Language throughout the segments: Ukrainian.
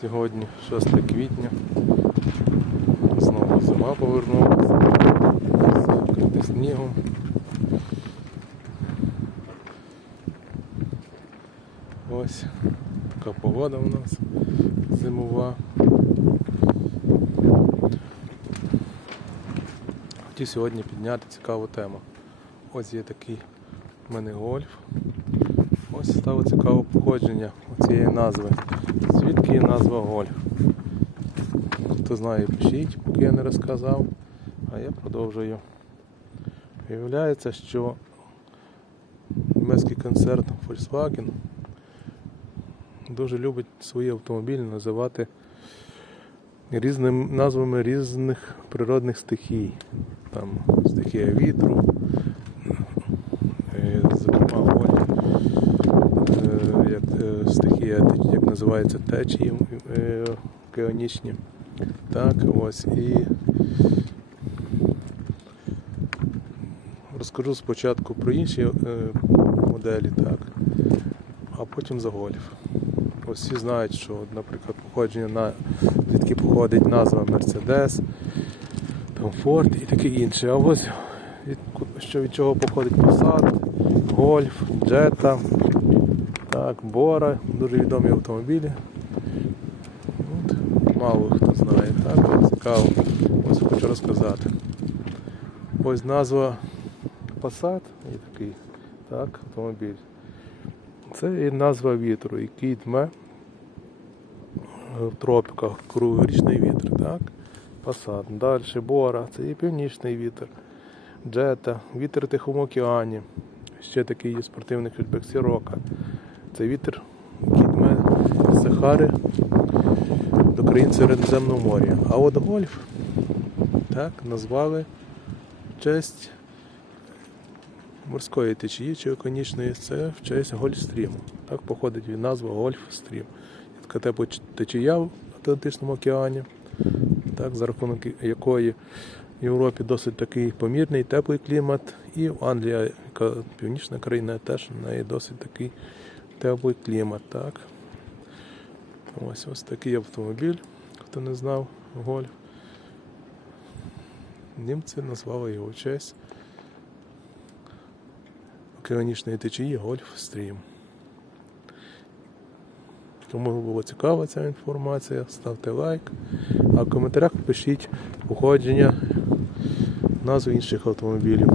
Сьогодні 6 квітня. Знову зима повернулася. Все снігом. Ось така погода у нас зимова. Хотів сьогодні підняти цікаву тему. Ось є такий в мене гольф. Ось стало цікаве походження цієї назви. Звідки є назва гольф? Хто знає, пишіть, поки я не розказав, а я продовжую. Виявляється, що німецький концерн Volkswagen дуже любить свої автомобілі називати різними назвами різних природних стихій. Там стихія вітру, е, зокрема гольф, е, як теч- як називається течії е, океанічні. Так, ось і розкажу спочатку про інші е, моделі, так, а потім за гольф. Ось всі знають, що, наприклад, походження на звідки походить назва там Ford і таке інше. А ось від, що від чого походить Passat, Golf, Jetta, так, Bora, дуже відомі автомобілі. От, мало хто знає, так, цікаво. Ось хочу розказати. Ось назва Passat і такий так, автомобіль. Це і назва вітру, який дме в тропіках кругорічний вітер, так? Passat. Далі Бора, це і північний вітер, Джета, вітер в Тихому океані. Ще такий є спортивний хетчбек Сірока. Це вітер, який дме з Сахари до країн Середземного моря. А от гольф так, назвали в честь морської течії чи оконічної, це в честь Гольфстріму. Так походить від назви Гольфстрім. Така тепла течія в Атлантичному океані, так, за рахунок якої в Європі досить такий помірний, теплий клімат, і в Англія, яка північна країна, теж в неї досить такий теплий клімат. Так. Ось ось такий автомобіль, хто не знав, гольф. Німці назвали його в честь океанічної течії Гольф Стрім. Кому було цікава ця інформація, ставте лайк. А в коментарях пишіть походження, назву інших автомобілів.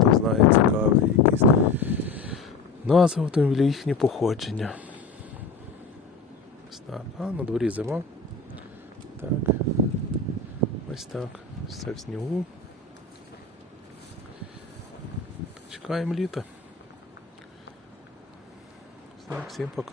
Хто знає цікаві якісь назви автомобілів, їхні походження. Ось так. А, на дворі зима. Так. Ось так. Все в снігу. Чекаємо літа. Все, всім пока.